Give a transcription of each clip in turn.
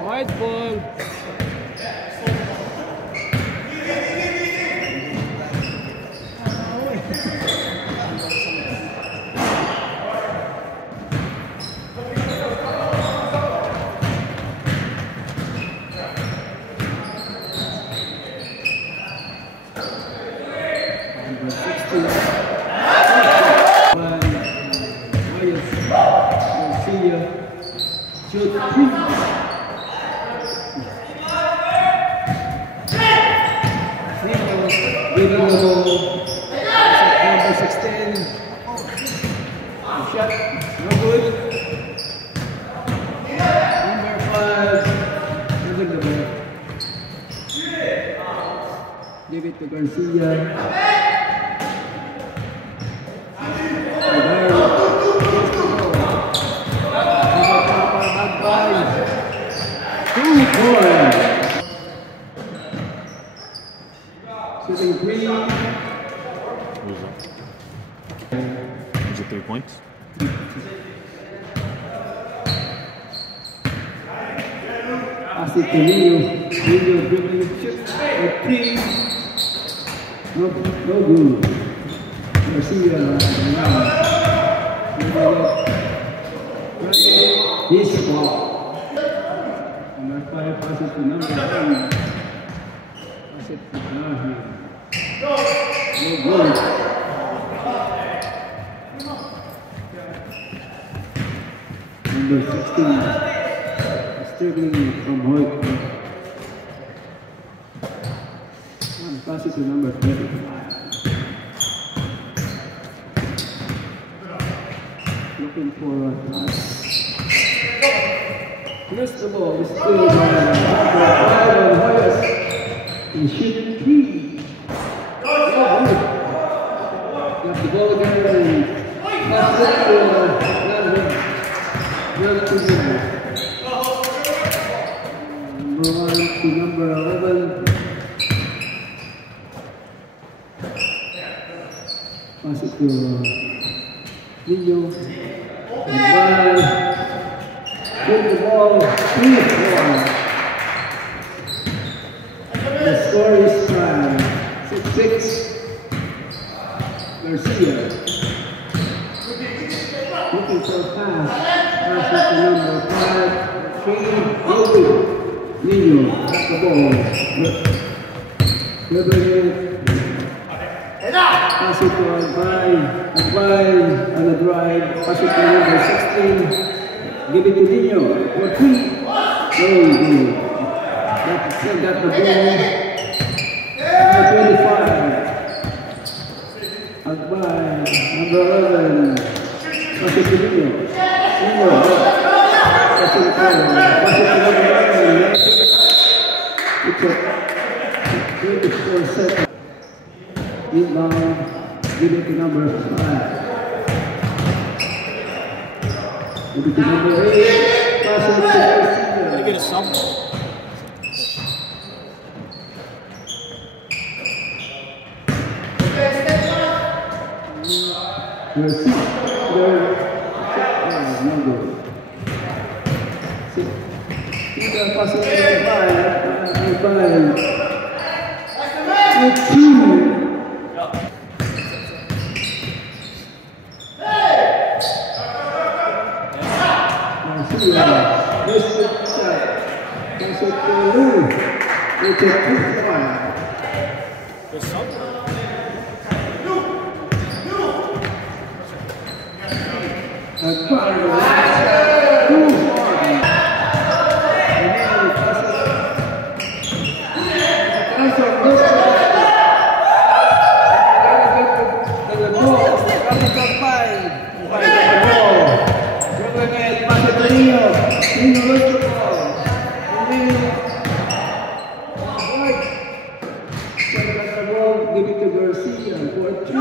White ball. Number 16. Shot. No good. Number 5. Nothing the ball. Give it to Garcia. Shooting 3. Is it 3 points? Pass it to Leo. Leo dribbling shoot. 3. No good. Garcia. This ball. Number 5 passes to number 1. Pass it to Nahi. No good. Number 16. Struggling from Hoyt. Pass it to number 30. Looking for a pass. Here's the ball. It's still number 5 on Hoyt. And shooting 3. Got the ball again and pass it to number 1 to number 11. Pass it to Nino. And get the ball 3-4. The score is 6-6. Garcia. Looking for a pass. Pass it to number 5. 3. Open. Nino. Got the ball. Dribbling it. Pass it to Albay. Albay on the drive. Pass it to number 16. Give it to Nino. For 3. Very good. Still got the ball. Number 25. Albay. Number 11. Pass it to Nino. Nino. Pass it to number 11. It's a 24 seconds. Inbound. Give it to number 5. Give it to number 8. Pass it to Garcia. Did I get a sub? No good. Pass it to number 5. 2. Give it to Garcia for 2.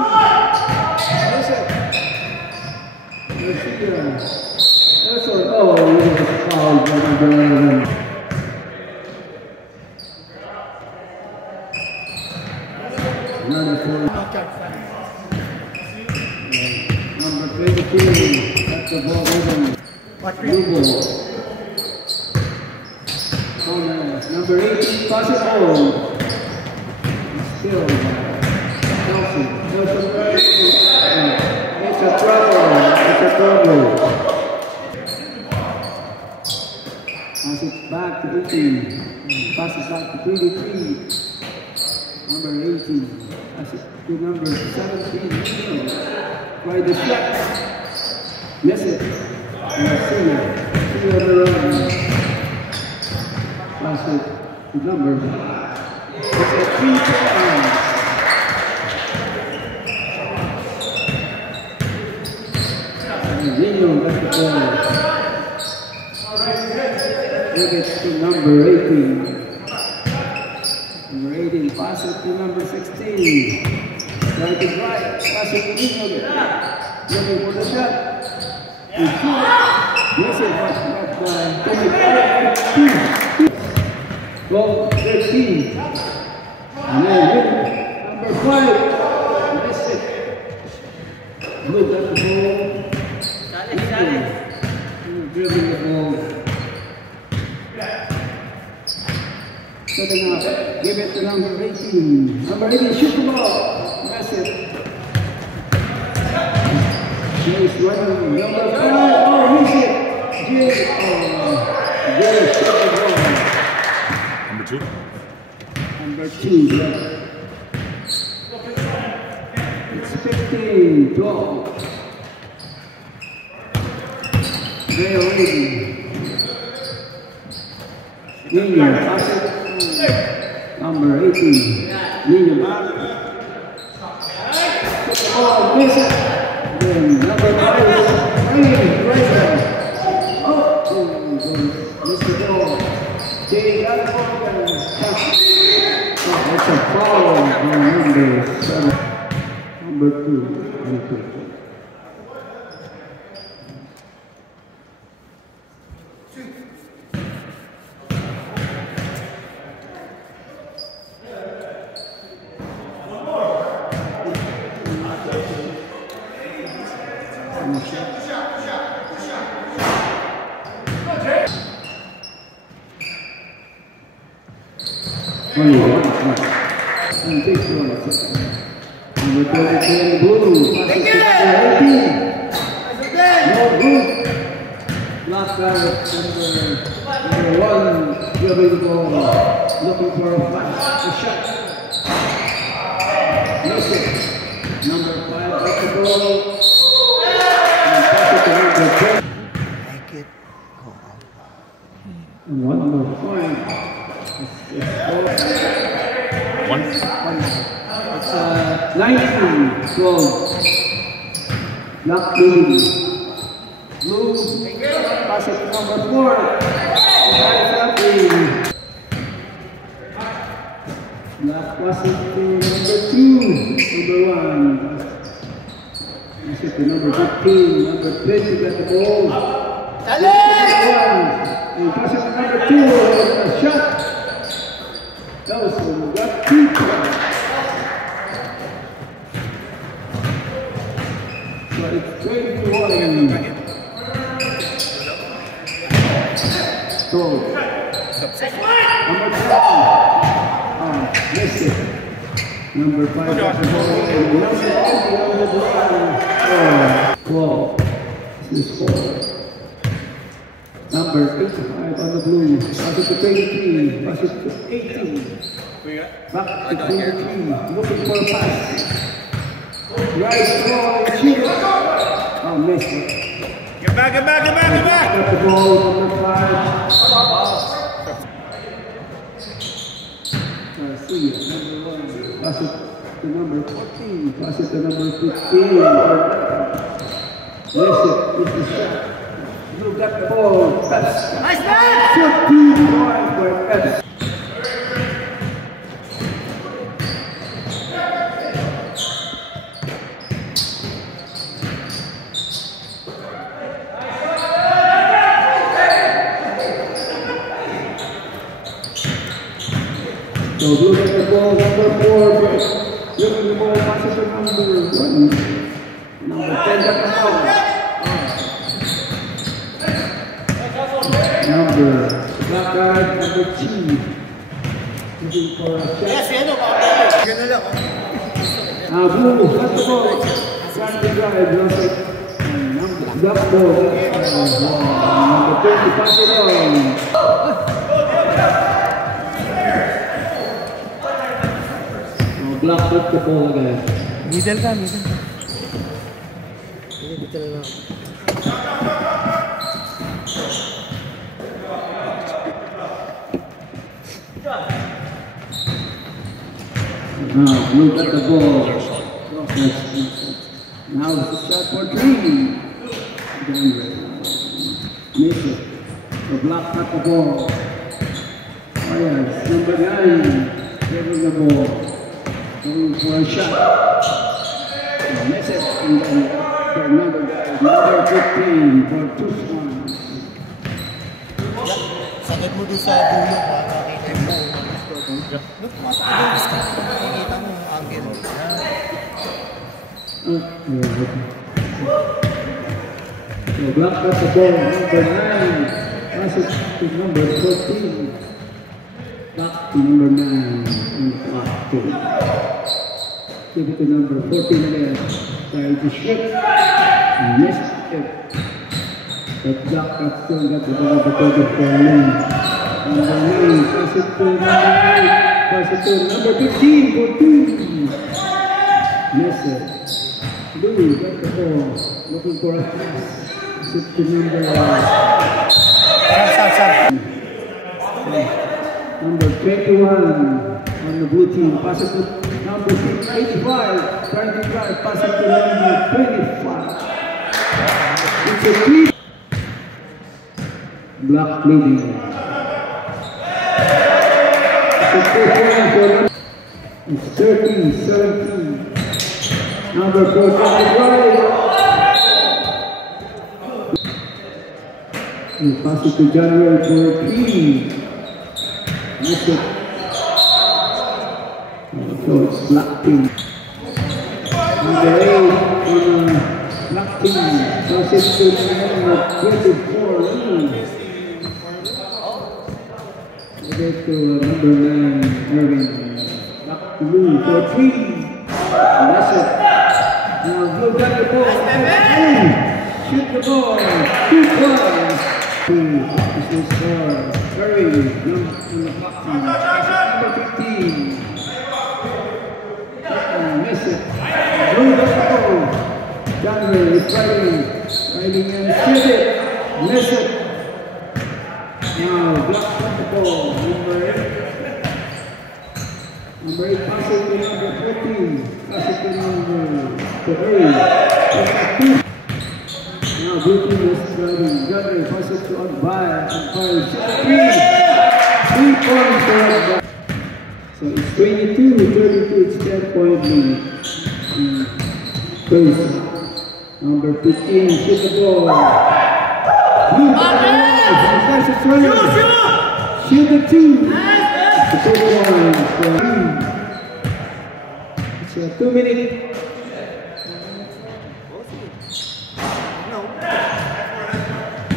Garcia. That's all. Oh, it was a foul. Another 4. Number 22. That's the ball over. Blue ball. Corner, number 18, pass it home. Still, Nelson. It's a trouble. It's a trouble. Pass it back to 18. Pass it back to 23. Number 18. Pass it to number 17. Try the shot. Miss it. Senior the run. Pass it to number. It's a 3-point. Nino got the ball. Give it to number 18. Number 18, pass it to number 16. Try to drive, pass it to Nino. Looking for the shot. He shoot it. Yes, it was not 12-13. And then number 5. Miss it. Look at the ball. Dribbling the ball. Setting up. Give it to number 18. Number 18, shoot the ball. That's it. James running. Number 5. Oh, miss it. James. James shoot the ball. Number 2. Number 2, yeah. It's 15-12. They are ready. Nino, pass it. Number 18. Nino back. Oh, miss it. Then number 5. Oh, miss the ball. They got the ball. That's a foul on number 7. Number 2. Only one. And this one. Number 22, blue. Passes to number 18. No good. Last guy, number 1, dribbling the ball. Looking for a flash. A shot. Miss it. Number 5, got the ball. And pass it to number 10. And one more point. It's 19-12. Black blue. Blue. Pass it to number 4. Black pass it to number 2. Number 1. Pass it to number 15. Number 20 got the ball. And pass it to number 2. A shot. Nelson got 2 points. So it's 21. So number 7. Miss it. Number 5 got the ball. Well, this is 4. Number 85 on the blue. Pass it to 23. Pass it to 18. Back to 23. Looking for a pass. Right ball. Shoot it. Oh, missed it. Get back. Got the ball. Number 5. Garcia. Number 1. Pass it to number 14. Pass it to number 15. Miss it. It's the shot. You got the ball. Peps. Nice man! 14 points for Peps. So look at the ball, number 4. Look at the ball, pass it to number 1. Number 10 got the ball. number. Black card number 2. Looking for a shot. Blue, first of all, trying to drive, lost it. Black ball, number 20, pass it on. Black took the ball again. Middle ka. Middle lang. Now, look at the ball. Now it's a shot for 3. Miss it. The Black got the ball. Yes, number 9. Getting the ball. Going for a shot. Miss it. And then for another guy. Number 15 for 2 points. Sakit mo doon sa dulo pa. Nakita mo. Look, nakikita mo ang angle. So Black got the ball. Number 9. Pass it to number 14. Back to number 9. And back to. Give it to number 14 again. Trying to shoot. Missed it. But Black got still got the ball because of the lane. Number 9. Pass it to number 8. Pass it to number 15 for 2. Miss it. Blue got the ball. Looking for a pass. Pass it to number 21 on the blue team. Pass it to number 85. Trying to drive. Pass it to number 25. It's a 3. Black leading. It's 13-17. Number 4 on the drive. And pass it to January for 3. Miss it. So it's Black team. Number 8 on the Black team. Pass it to number 24. Give it to number 9, Irving. Back to Blue for 3. Miss it. Now Blue got the ball. Shoot the ball. 2 points. Is the score. Very young in the Black team. Number 15. Miss it. Blue got the ball. January is riding and shoot it. Miss it. Now Black got the ball. Number 8. Number 8 pass it to number 14. Pass it to number 3. Now blue team is driving. January pass it to Agbaya. Agbaya shot 3 points for Agbaya. So it's 22-32. It's 10-point lead. First, number 15 shoot the ball. Blue pass it through. Shoot the 2. It's a 2 points. It's a 2-minute.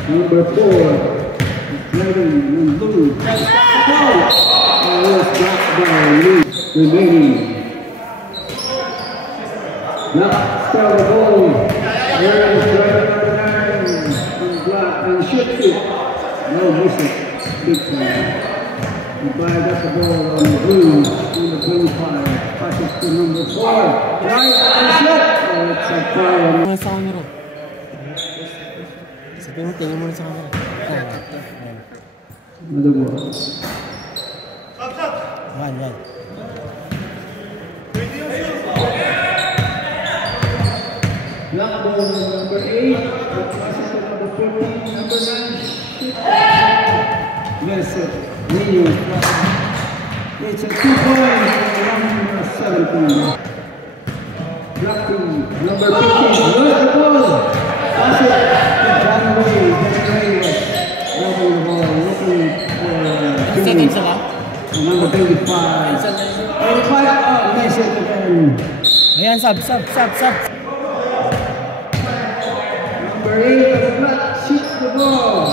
Number 4 is driving on blue. That's the ball. Let's drop down. Remaining. Now start the ball. There is driving number 9 on Black and shoots it. No, miss it. Big time. Agbaya got the ball on blue. Number 25. Passes to number 4. Right and shot. Oh, it's a foul. Tingin mo na sa camera. Another ball. One. Black ball number 8. Passes to number 14. Number 9. Yes, sir. Nino. It's a 2 points for number 17. Black team. Number 15. Look the ball. Pass it to January. January was grabbing the ball, looking for number 25. 25, oh, nice it again. Ayan, sub. Number 8 of the Black shoots the ball.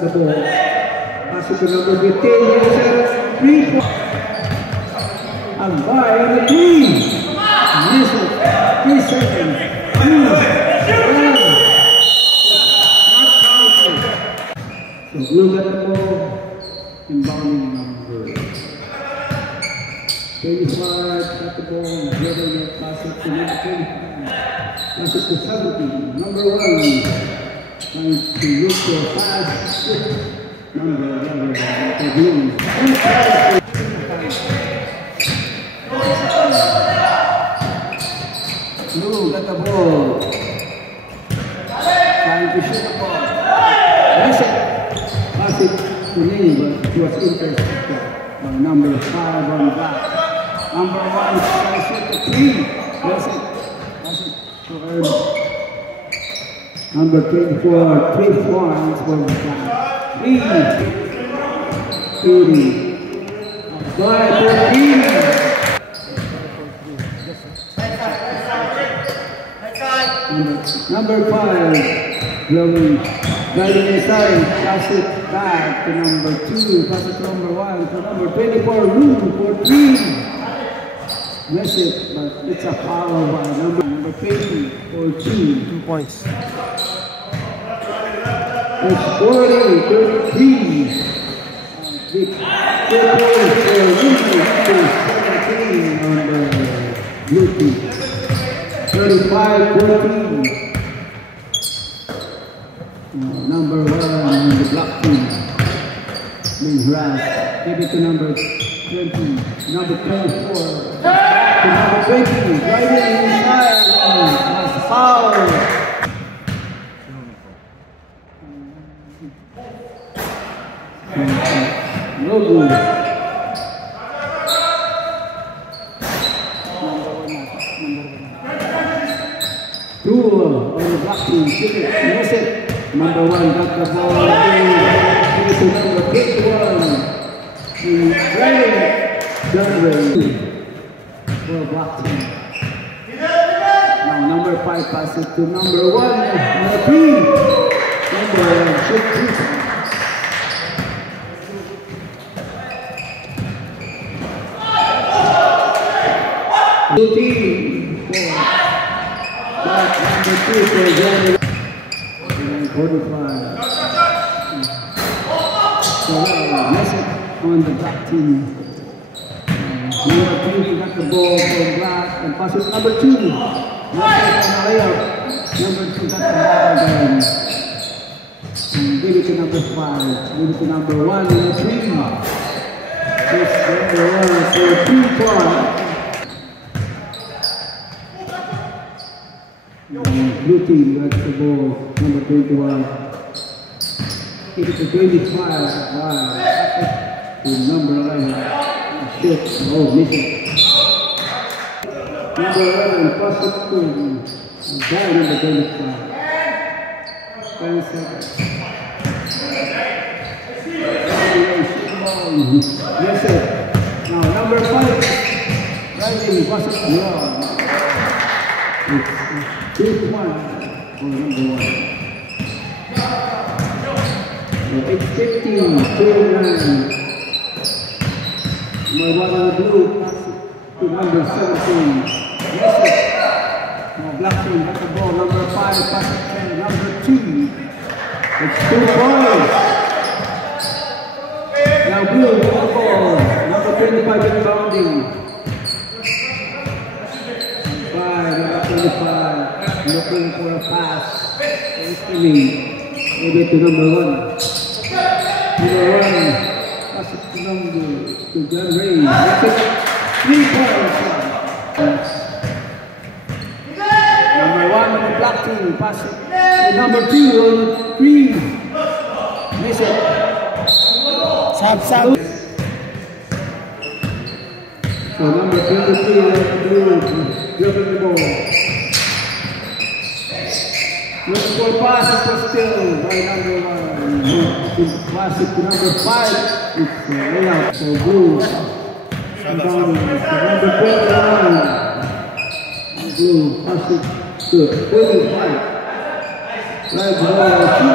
got the ball. Pass it to number 15. Yes, 3 points. And by on the 3. Miss it. 3 seconds. 2, 1. Not counted. So Blue got the ball. Inbounding number 25. Got the ball. Dribbling it. Pass it to number 25. Pass it to 17. Number 1. Trying to look for a fast number 11. The Blue. Blue got the ball. Trying to shoot the ball. Pass it to me, but it was intercepted by number 5 on back. Number 1 tries to shoot the 3. Pass it to early. Number 24, 3 points for the back. 3. 5, 14. Number 5, blowing, driving inside, pass it back to number 2, pass it to number 1, to number 24, room for 3. Miss it, but it's a foul by number 20 for 2 points. It's 40, 33. Big 4 points for Rudy, number 17 on the blue team. 35-14. Number 1 on the black team. Being harassed. Give it to number 20. Number 24. To number 20. Driving inside. That's foul. No good. Two on the block team, miss it. Number 1 got the ball. Give it to number 21. The Dunray for block team. Now number 5 passes to number 1. Number 3. Number 1 shoot 3. Blue team for number 2 for Johnny. 45. So miss it on the black team. Number 20 got the ball for black and pass it to number 2. Number 2 got the ball again. And give it to number 5. Give it to number 1 and the 3. It's number 1 for 2 points. Blue team got the ball, number 21. Give it to 25. Wow. To number 11. Shoot. Oh, miss it. Number 11, pass it to guy number 25. 10 seconds. Yes, sir. Now, number 5. Driving, pass it to long. It's 2 points for number 1. It's 15, 39. Number 1 on the blue, pass it to number 17. Yes, sir. Now, black team got the ball. Number 5, pass it to number 2. It's 2 points. Now, blue got the ball. Number 25 inbounding. 25, looking for a pass. Give it to number 1. Number 1, pass it to John Ray. That's it. 3 points. Number 1 on the black team, pass it to number 2 on 3. Miss it. Sab. So number 23 on the blue. Dribbling the ball. Looking for a pass, it was still by number 1. Pass it to number 5. It's a layout. So blue. And down to number 21. Blue. Pass it to 25. Right ball. 2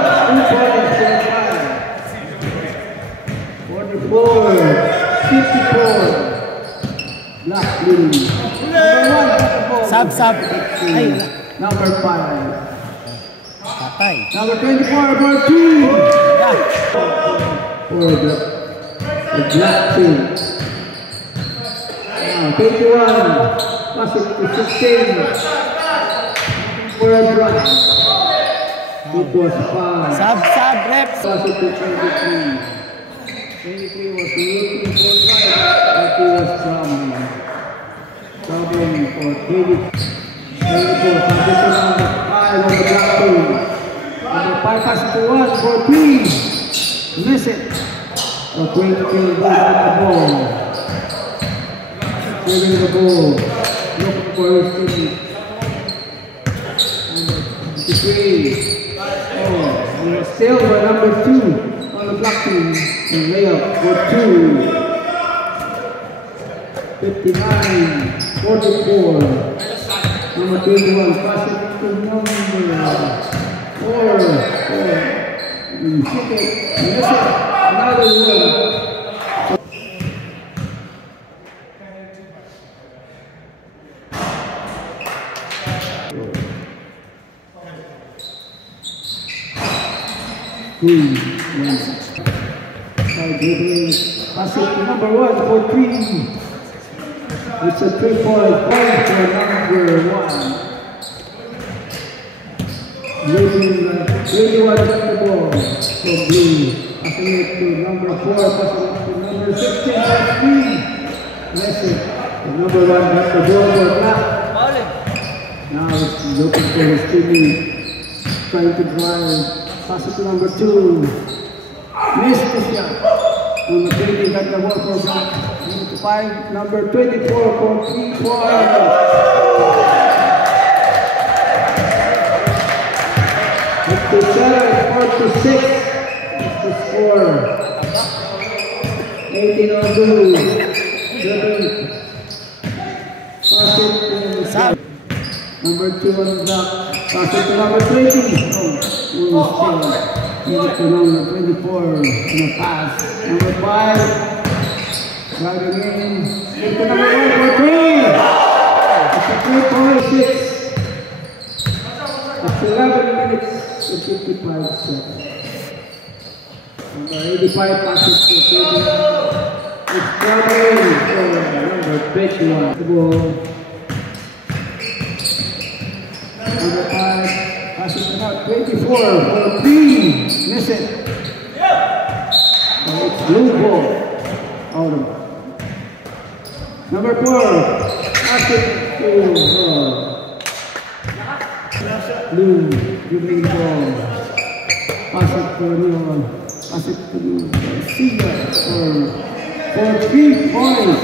points for 5. Black leading. Sub. Ay, wala. Number 5. Patay. Number 24, number 2. Yeah. For the black team. 21. Pass it to 16. For a drive. It was 5. Sub, reps. Pass it to 23. 23 was looking for 5, but he was troubling for 20. 24, pass it to number 5 on the black team. Number 5 pass it to 1 for 3. Miss it. So 22 goes at the ball. Saving the ball. Looking for his team. Number 53. Oh, he was still by number 2 on the black team. And layup for 2. 59. 44. Number 21. Pass it to number 4. Shoot it. Miss it. Another one. Pass it to number 1 for 3. It's a 3-point point for number 1. Leading 21 at the ball for blue. Passing it to number 4. Passing it to number 16 for 3. Nice it. Number 1 got the ball for black. Now it's looking for his teammate. Trying to drive. Pass it to number 2. Missed the shot. Number 20 got the ball for black. Number 5, number 24 for 3 points. 57-46 is the score. 18 on blue. Pass it to side. Number 2 on the block. Pass it to number 20. Oh, give it to number 24 in the pass. Number 5. Driving in. Give it to number 1 for 3. It's a 3-point 6. It's 11 minutes to 55 seconds. Number 85 passes to 30. It's driving for number 21. The ball. Number 5 passes to number 24 for 3. Miss it. So it's blue ball. Out of it. Number 4 passes to blue. Dribbling the ball. Pass it to Garcia for 3 points.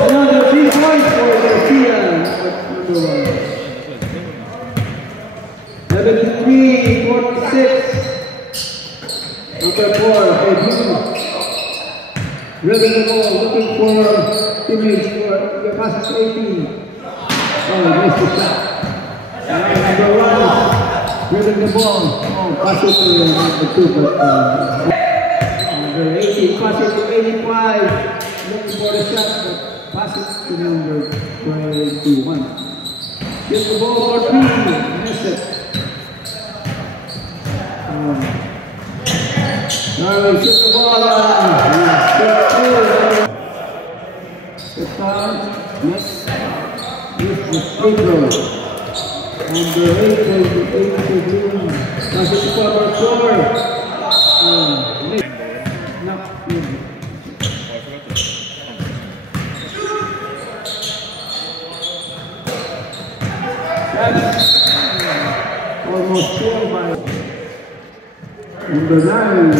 Another 3 points for Garcia. Number 1. 73-46. Number 4 for blue. Dribbling the ball, looking for teammates for the pass to 18. Oh, missed the shot. Number 1, dribbling the ball. Oh, pass it to number 2, but number 18, pass it to 85. Looking for the shot, but pass it to number 21. Get the ball for 3, miss it. Now we shoot the ball on. The time, miss the free throw. Number 8 for the 8 to blue. Pass it to number 4. Not good. That's almost 4 by number 9.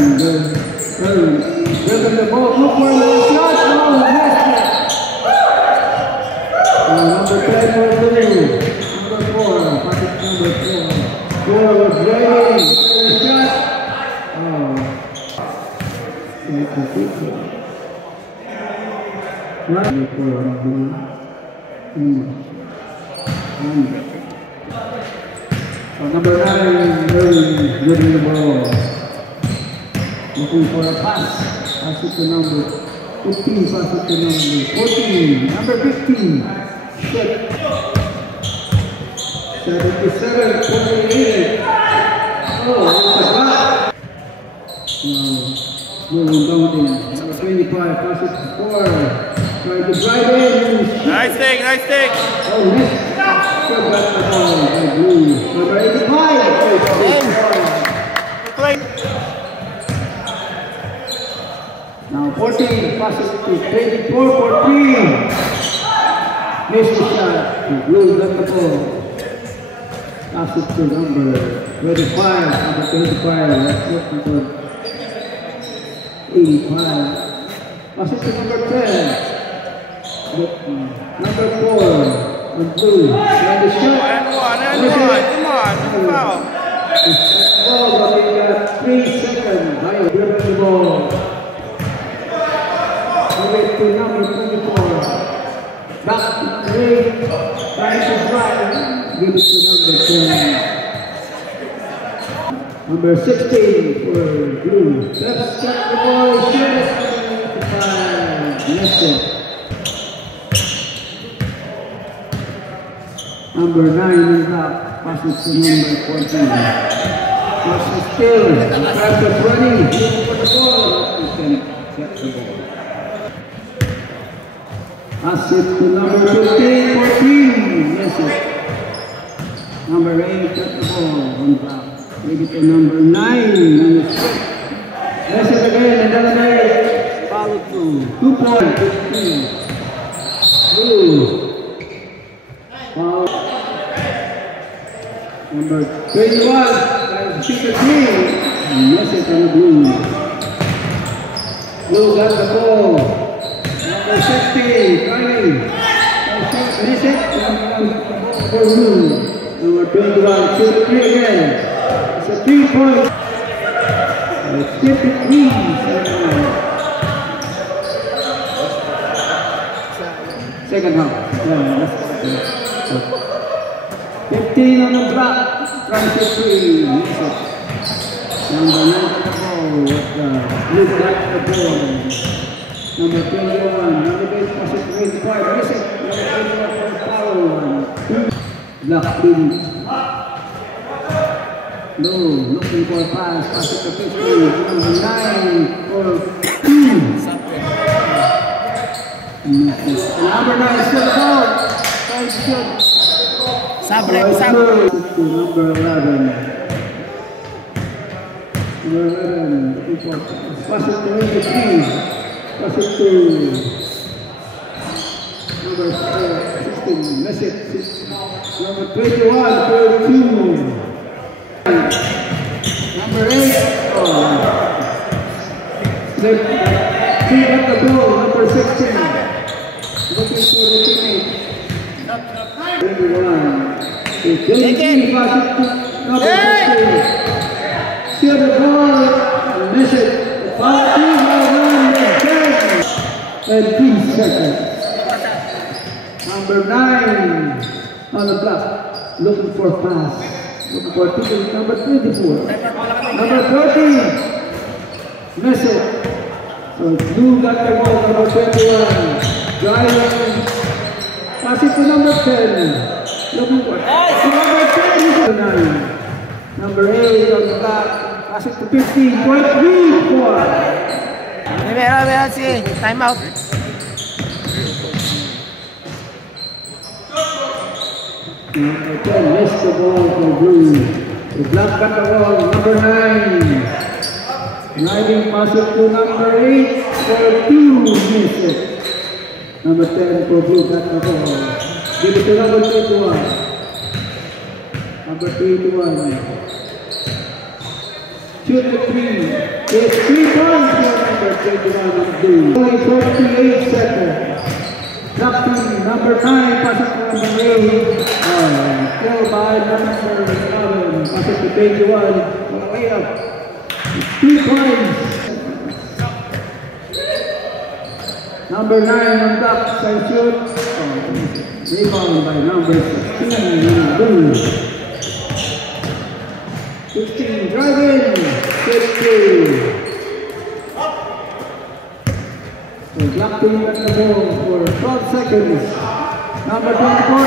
Dribbling the ball. Look for the shot. No, missed it. Number 10 for blue. Number 4. Pass it to number 4. 4 was ready. The shot. Oh. That's a good one. Right for blue. So number 9 dribbling the ball. Looking for a pass. pass it to number 15, pass it to number 14, number 15, set. 77, 28. Oh, it's a block. Slow rebounding. Number 25, pass it to 4. Try to drive in. Nice take, nice take. Oh, missed. Still got the ball by Blue. Number 85. Play. Now 14, pass it to 24 for 3. Missed the shot. Blue got the ball. Pass it to number 25. Number 25. Let's look for 85. Pass it to number 10. Number 4. And Blue. And the shot. And one. Come on. Foul. Ball, but they got 3 seconds. High driven the ball. Give it to number 24. Back to 3. Trying to drive. Give it to number 10. Number 16 for Blue. Let's get the ball. Shoot it. 5. Missed it. Number 9 is up. Pass it to number 14. Pass it still. Pass it 20. Looking for the ball. You can get the ball. Pass it to number 15. 14. Miss it. Number 8 got the ball. One block. Give it to number 9. And it's set. Miss it again. Another 8. Follow through. 2 points. 15. Blue. Foul. Number 21, shoot the 3. Miss it on the Blue. Blue got the ball. Number 60, trying. Miss it. For Blue. Number 21, shoot the 3 again. It's a 3-point. It's 53. Second half. Yeah, 15 on the block, trying to 3, miss it. Number 9 got the ball, Blue got the ball. Number 21, number 8, pass it to 85, miss it. Number 21 for foul, 2, block Blue. Blue, looking for a pass it to 50, number 9 for 2. Number 9 still the ball, trying to shoot. Sabre. Number 11. Number 11. Pass it to 83. Pass it to number 16. Miss it. Number 21. 32. Number 8. Slip. 3 at the ball. Number 16. Looking for the teammate. 21. Take it. Steal the ball and miss it. The foul team has won the game. And 3 seconds. Number 9 on the block. Looking for pass. Looking for ticket. Number 24. Number 14. Miss it. So Blue got the ball. Number 21. Driving. Pass it to number 10. Looking for number 10. Number 8 on the back. Pass it to 15. 3 4. Meron si time out. Number 10 missed the ball for Blue. The block got the ball. Number 9. Driving pass it to number 8 for 2. Miss it. Number 10 for Blue got the ball. Give it to number 21. Number 21. Shoot the 3. It's 3 points for number 21 of Blue. Only 48 seconds. Captain number 9, pass it to number 8. Still by number 11. Pass it to 21. Way up. It's 3 points. Number 9 on top, side shoot. Rebound by number 16, Blue. 16, driving. 50. blocking at the ball for 12 seconds. Number 24,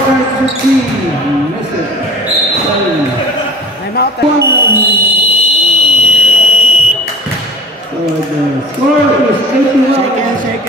guard 15. Miss it. 7. Time out. 1. So the score is 81. Second.